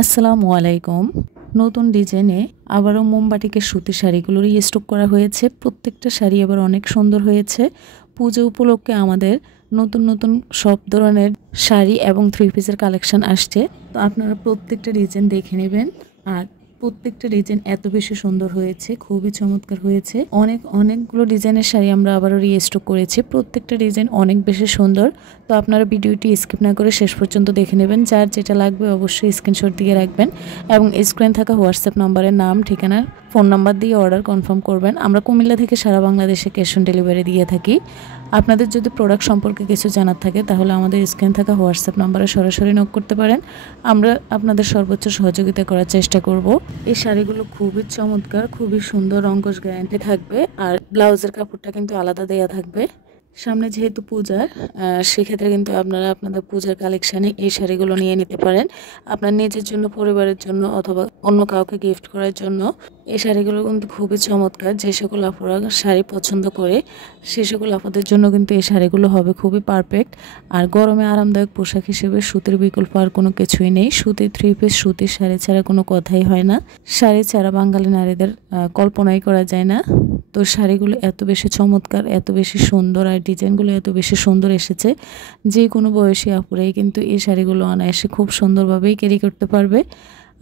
আসসালামু আলাইকুম। নতুন ডিজাইনে আবারও মোমবাটিকের সুতির শাড়িগুলোর স্টক করা হয়েছে। প্রত্যেকটা শাড়ি আবার অনেক সুন্দর হয়েছে। পুজো উপলক্ষে আমাদের নতুন নতুন সব ধরনের শাড়ি এবং থ্রি পিসের কালেকশন আসছে। তো আপনারা প্রত্যেকটা ডিজাইন দেখে নেবেন। আর প্রত্যেকটা ডিজাইন এত বেশি সুন্দর হয়েছে, খুবই চমৎকার হয়েছে। অনেকগুলো ডিজাইনের শাড়ি আমরা আবারও রিস্টক করেছি। প্রত্যেকটা ডিজাইন অনেক বেশি সুন্দর। তো আপনারা ভিডিওটি স্কিপ না করে শেষ পর্যন্ত দেখে নেবেন। যার যেটা লাগবে অবশ্যই স্ক্রিনশট দিয়ে রাখবেন এবং স্ক্রিনে থাকা হোয়াটসঅ্যাপ নাম্বারের নাম, ঠিকানা, ফোন নাম্বার দিয়ে অর্ডার কনফার্ম করবেন। আমরা কুমিল্লা থেকে সারা বাংলাদেশে ক্যাশ অন ডেলিভারি দিয়ে থাকি। আপনাদের যদি প্রোডাক্ট সম্পর্কে কিছু জানার থাকে তাহলে আমাদের স্ক্রিনে থাকা হোয়াটসঅ্যাপ নাম্বারে সরাসরি নক করতে পারেন। আমরা আপনাদের সর্বোচ্চ সহযোগিতা করার চেষ্টা করব। এই শাড়িগুলো খুবই চমৎকার, খুবই সুন্দর, রঙ্কশ গ্যারান্টি থাকবে। আর ব্লাউজের কাপড়টা কিন্তু আলাদা দেয়া থাকবে। সামনে যেহেতু পূজার, সেক্ষেত্রে কিন্তু আপনারা আপনাদের পূজার কালেকশানে এই শাড়িগুলো নিয়ে নিতে পারেন। আপনার নিজের জন্য, পরিবারের জন্য অথবা অন্য কাউকে গিফট করার জন্য এই শাড়িগুলো কিন্তু খুবই চমৎকার। যে সকল আপুরা শাড়ি পছন্দ করে সে সকল আপুদের জন্য কিন্তু এই শাড়িগুলো হবে খুবই পারফেক্ট। আর গরমে আরামদায়ক পোশাক হিসেবে সুতির বিকল্প আর কোনো কিছুই নেই। সুতির থ্রি পিস, সুতির শাড়ি ছাড়া কোনো কথাই হয় না। শাড়ি ছাড়া বাঙালি নারীদের কল্পনাই করা যায় না। তো শাড়িগুলো এত বেশি চমৎকার, এত বেশি সুন্দর, আর ডিজাইনগুলো এত বেশি সুন্দর এসেছে যে কোনো বয়সী আপুরাই কিন্তু এই শাড়িগুলো অনায়াসে খুব সুন্দরভাবেই ক্যারি করতে পারবে।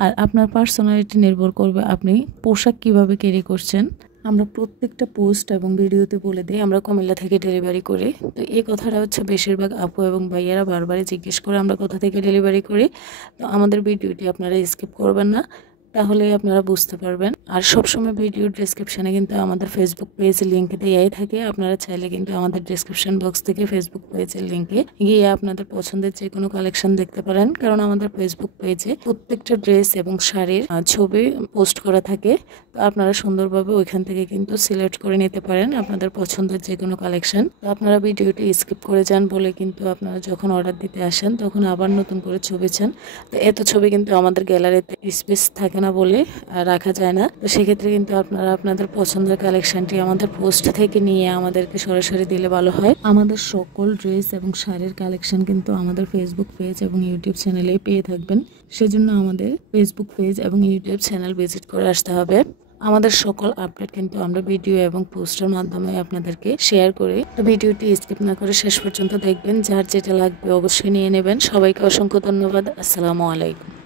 আর আপনার পার্সোনালিটি নির্ভর করবে আপনি পোশাক কিভাবে ক্যারি করছেন। আমরা প্রত্যেকটা পোস্ট এবং ভিডিওতে বলে দিই আমরা কুমিল্লা থেকে ডেলিভারি করি। তো এই কথাটা হচ্ছে বেশিরভাগ আপু এবং ভাইয়ারা বারবারই জিজ্ঞেস করে আমরা কোথা থেকে ডেলিভারি করি। তো আমাদের ভিডিওটি আপনারা স্কিপ করবেন না, তাহলে আপনারা বুঝতে পারবেন। আর সবসময় ভিডিও ডেসক্রিপশানে কিন্তু আমাদের ফেসবুক পেজের লিঙ্ক দেওয়াই থাকে। আপনারা চাইলে কিন্তু আমাদের ডেসক্রিপশন বক্স থেকে ফেসবুক পেজের লিঙ্কে গিয়ে আপনাদের পছন্দের যে কোনো কালেকশন দেখতে পারেন। কারণ আমাদের ফেসবুক পেজে প্রত্যেকটা ড্রেস এবং শাড়ির ছবি পোস্ট করা থাকে। তো আপনারা সুন্দরভাবে ওইখান থেকে কিন্তু সিলেক্ট করে নিতে পারেন আপনাদের পছন্দের যে কোনো কালেকশন। তো আপনারা ভিডিওটি স্কিপ করে যান বলে কিন্তু আপনারা যখন অর্ডার দিতে আসেন তখন আবার নতুন করে ছবি চান। তো এত ছবি কিন্তু আমাদের গ্যালারিতে স্পেস থাকে না বলে রাখা যায় না। তো সেক্ষেত্রে কিন্তু আপনারা আপনাদের পছন্দের কালেকশনটি আমাদের পোস্ট থেকে নিয়ে আমাদেরকে সরাসরি দিলে ভালো হয়। আমাদের সকল ড্রেস এবং শাড়ির কালেকশন কিন্তু আমাদের ফেসবুক পেজ এবং ইউটিউব চ্যানেলেই পেয়ে থাকবেন। সেজন্য আমাদের ফেসবুক পেজ এবং ইউটিউব চ্যানেল ভিজিট করে আসতে হবে। আমাদের সকল আপডেট কিন্তু আমরা ভিডিও এবং পোস্টের মাধ্যমে আপনাদেরকে শেয়ার করি। তো ভিডিওটি স্কিপ না করে শেষ পর্যন্ত দেখবেন। যার যেটা লাগবে অবশ্যই নিয়ে নেবেন। সবাইকে অসংখ্য ধন্যবাদ। আসসালামু আলাইকুম।